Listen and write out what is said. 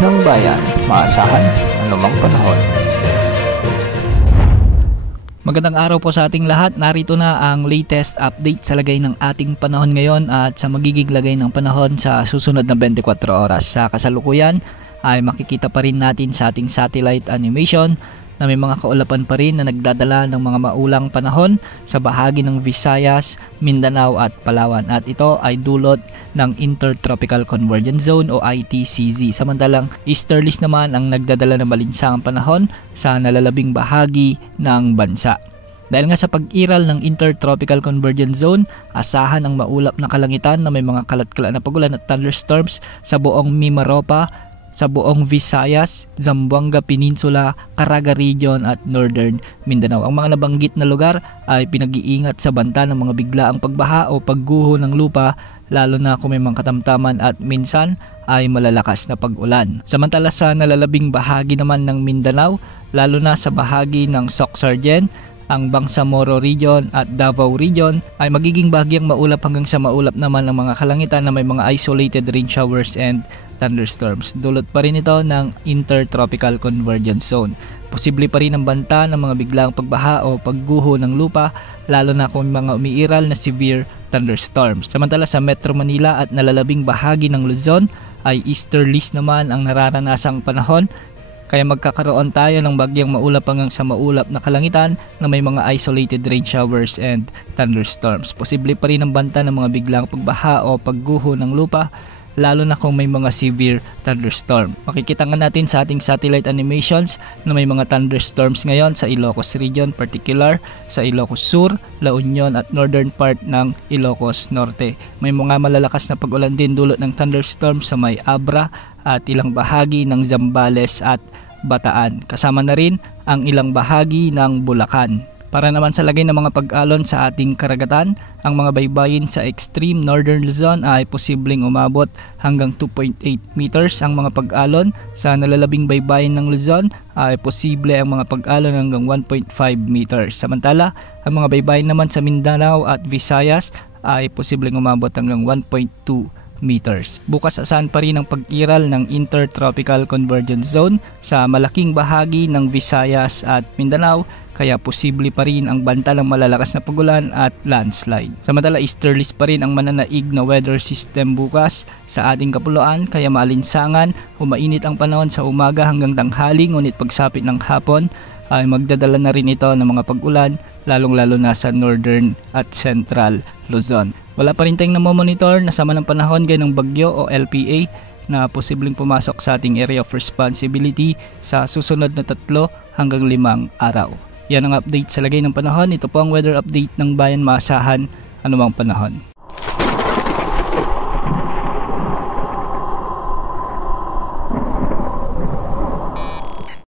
ng bayan, maasahan anumang panahon. Magandang araw po sa ating lahat. Narito na ang latest update sa lagay ng ating panahon ngayon at sa magiging lagay ng panahon sa susunod na 24 oras. Sa kasalukuyan ay makikita pa rin natin sa ating satellite animation na may mga kaulapan pa rin na nagdadala ng mga maulang panahon sa bahagi ng Visayas, Mindanao at Palawan. At ito ay dulot ng Intertropical Convergence Zone o ITCZ. Samantalang easterlies naman ang nagdadala ng malinsangang panahon sa nalalabing bahagi ng bansa. Dahil nga sa pag-iral ng Intertropical Convergence Zone, asahan ang maulap na kalangitan na may mga kalat-kalat na pagulan at thunderstorms sa buong Mimaropa, sa buong Visayas, Zamboanga Peninsula, Caraga Region at Northern Mindanao. Ang mga nabanggit na lugar ay pinag-iingat sa banta ng mga biglaang pagbaha o pagguho ng lupa, lalo na kung may mga katamtaman at minsan ay malalakas na pag-ulan. Samantala sa nalalabing bahagi naman ng Mindanao, lalo na sa bahagi ng Soc-Sargen, ang Bangsamoro Region at Davao Region ay magiging bahagyang maulap hanggang sa maulap naman ang mga kalangitan na may mga isolated rain showers and thunderstorms. Dulot pa rin ito ng Intertropical Convergence Zone. Posible pa rin ang banta ng mga biglaang pagbaha o pagguho ng lupa, lalo na kung mga umiiral na severe thunderstorms. Samantala sa Metro Manila at nalalabing bahagi ng Luzon ay easterlies naman ang nararanasang panahon. Kaya magkakaroon tayo ng bagyang maulap hanggang sa maulap na kalangitan na may mga isolated rain showers and thunderstorms. Posible pa rin ang banta ng mga biglang pagbaha o pagguho ng lupa, lalo na kung may mga severe thunderstorm. Makikita nga natin sa ating satellite animations na may mga thunderstorms ngayon sa Ilocos Region, particular sa Ilocos Sur, La Union at northern part ng Ilocos Norte. May mga malalakas na pag-ulan din dulot ng thunderstorms sa may Abra at ilang bahagi ng Zambales at Bataan. Kasama na rin ang ilang bahagi ng Bulacan. Para naman sa lagay ng mga pag-alon sa ating karagatan, ang mga baybayin sa extreme northern Luzon ay posibleng umabot hanggang 2.8 meters. Ang mga pag-alon sa nalalabing baybayin ng Luzon ay posible ang mga pag-alon hanggang 1.5 meters. Samantala, ang mga baybayin naman sa Mindanao at Visayas ay posibleng umabot hanggang 1.2 meters. Bukas asahan pa rin ang pag-iral ng Intertropical Convergence Zone sa malaking bahagi ng Visayas at Mindanao, kaya posible pa rin ang banta ng malalakas na pagulan at landslide. Samantala easterlies pa rin ang mananaig na weather system bukas sa ating kapuluan, kaya maalinsangan, umainit ang panahon sa umaga hanggang tanghali, ngunit pagsapit ng hapon ay magdadala na rin ito ng mga pag-ulan, lalong-lalo na sa northern at central Luzon. Wala pa rin tayong namomonitor na sama ng panahon gaya ng bagyo o LPA na posibleng pumasok sa ating area of responsibility sa susunod na 3 hanggang 5 araw. Yan ang update sa lagay ng panahon. Ito po ang weather update ng Bayan Maasahan Anumang Panahon.